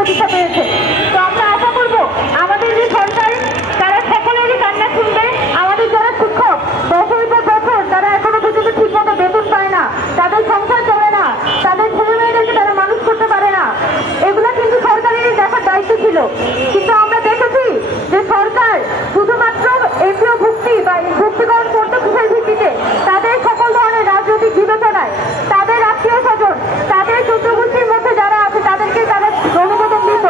প্রতিষ্ঠা পেয়েছে। তো আমরা আশা করবো আমাদের যে সরকার তারা সকলেরই কান্না শুনবে। আমাদের যারা শিক্ষক বছর পর বছর তারা এখনো পর্যন্ত ঠিক মতো বেতন পায় না, তাদের সংসার চলে না, তাদের ছেলে মেয়েদেরকে তারা মানুষ করতে পারে না, এগুলা কিন্তু সরকারেরই দেখার দায়িত্ব ছিল। কিন্তু আমরা দেখেছি যে সরকার শুধুমাত্র এমপিও ভুক্তি বা ভুক্তিকরণ করতে কিসের ভিত্তিতে তাদের সকল ধরনের রাজনৈতিক বিবেচনায় তাদের আত্মীয় স্বজন তাদের চতুর্ভুক্তির মধ্যে যারা আছে তাদেরকে তারা অনুমোদন দিত,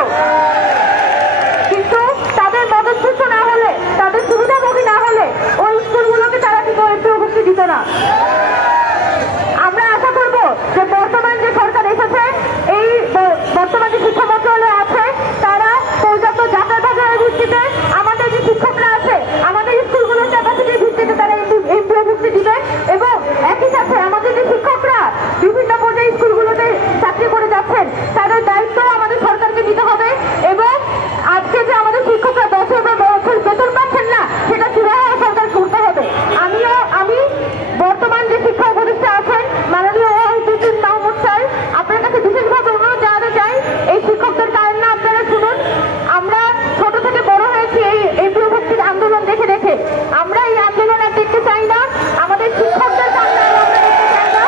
কিন্তু তাদের মদতপুষ্ট না হলে তাদের সুবিধাভোগী না হলে ওই স্কুলগুলোকে তারা কিন্তু এমপিও ভুক্তি দিত না। আমরা আশা করব যে বর্তমান যে সরকার এসেছে, এই বর্তমান যে শিক্ষা মন্ত্রণালয় আছে তারা পর্যাপ্ত যাচাই বাছাইয়ের ভিত্তিতে আমাদের যে শিক্ষকরা আছে আমাদের স্কুলগুলোর ক্যাপাসিটির ভিত্তিতে তারা এমপিও ভুক্তি দিবে এবং একই সাথে আমাদের যে শিক্ষকরা বিভিন্ন পর্যায়ে স্কুলগুলোতে চাকরি করে যাচ্ছেন তাদের দায়িত্ব আমাদের সরকারকে নিতে হবে এবং আজকে যে আমাদের শিক্ষকরা বছর পর বছর বেতন পাচ্ছেন না সেটা কিভাবে সরকার করতে হবে। আমি বর্তমান যে শিক্ষা উপদেষ্টা আছেন মাননীয় ওয়াহিদুদ্দিন মাহমুদ স্যার, আপনার কাছে বিশেষভাবে অনুরোধ জানাতে চাই এই শিক্ষকদের কান্না আপনারা শুনুন। আমরা ছোট থেকে বড় হয়েছি এই এমপিও ভুক্তির আন্দোলন দেখে দেখে, আমরা এই আন্দোলন আর দেখতে চাই না, আমাদের শিক্ষকদের কান্না আমরা দেখতে চাই না।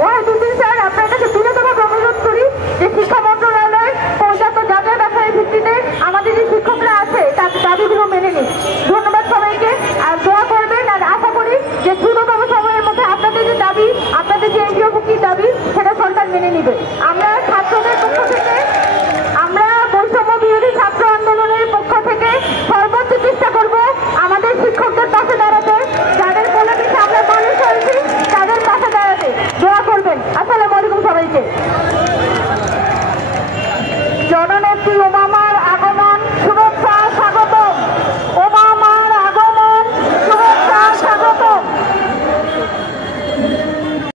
ওয়াহিদুদ্দিন স্যার আপনার কাছে বিনীতভাবে অনুরোধ করি যে শিক্ষা মন্ত্রণালয়ের পর্যাপ্ত যাচাই বাছাইয়ের ভিত্তিতে আমাদের যে শিক্ষকরা আছে তাদের দাবিগুলো মেনে নিন। ধন্যবাদ সবাইকে, আর দোয়া করবেন। আর আশা করি যে দ্রুততম সময়ের মধ্যে আপনাদের যে দাবি আপনাদের যে এমপিও ভুক্তির দাবি সেটা সরকার মেনে নিবে। আমরা ছাত্রদের পক্ষ থেকে আমরা বৈষম্য বিরোধী ছাত্র আন্দোলনের পক্ষ থেকে সর্বোচ্চ চেষ্টা করব আমাদের শিক্ষকদের পাশে দাঁড়াতে, যাদের কোলে পিঠে আমরা মানুষ হয়েছি তাদের পাশে দাঁড়াতে। দোয়া করবেন। আসসালামু আলাইকুম সবাইকে। জননেত্রী ওবামা